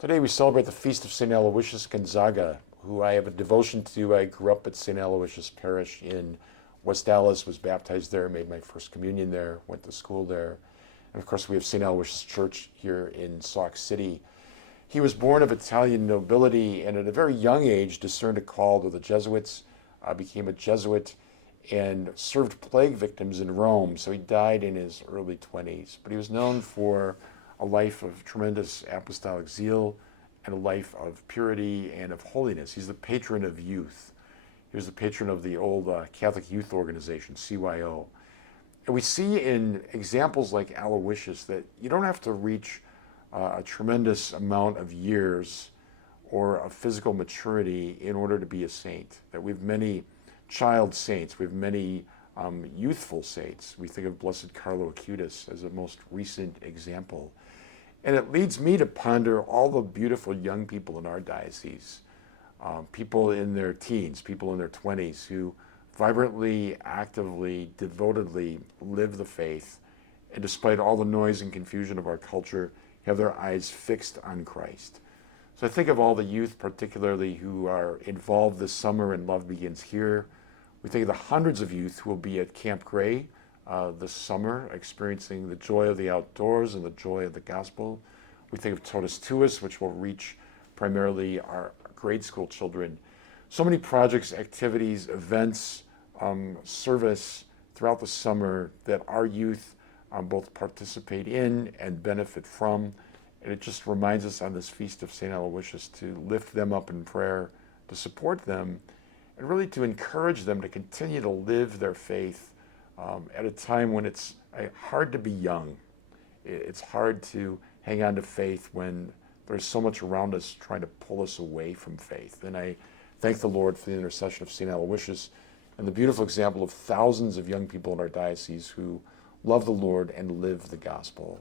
Today we celebrate the feast of St. Aloysius Gonzaga, who I have a devotion to. I grew up at St. Aloysius Parish in West Dallas, was baptized there, made my first communion there, went to school there. And of course we have St. Aloysius Church here in Sauk City. He was born of Italian nobility and at a very young age discerned a call to the Jesuits, became a Jesuit, and served plague victims in Rome. So he died in his early 20s. But he was known for a life of tremendous apostolic zeal and a life of purity and of holiness. He's the patron of youth. He was the patron of the old Catholic Youth Organization, CYO. And we see in examples like Aloysius that you don't have to reach a tremendous amount of years or of physical maturity in order to be a saint. That we have many child saints, we have many youthful saints. We think of Blessed Carlo Acutis as a most recent example. And it leads me to ponder all the beautiful young people in our diocese, people in their teens, people in their 20s who vibrantly, actively, devotedly live the faith, and despite all the noise and confusion of our culture, have their eyes fixed on Christ. So I think of all the youth particularly who are involved this summer in Love Begins Here. We think of the hundreds of youth who will be at Camp Gray this summer, experiencing the joy of the outdoors and the joy of the gospel. We think of Totus Tuus, which will reach primarily our grade school children. So many projects, activities, events, service throughout the summer that our youth both participate in and benefit from. And it just reminds us on this Feast of St. Aloysius to lift them up in prayer, to support them, and really to encourage them to continue to live their faith at a time when it's hard to be young. It's hard to hang on to faith when there's so much around us trying to pull us away from faith. And I thank the Lord for the intercession of St. Aloysius and the beautiful example of thousands of young people in our diocese who love the Lord and live the gospel.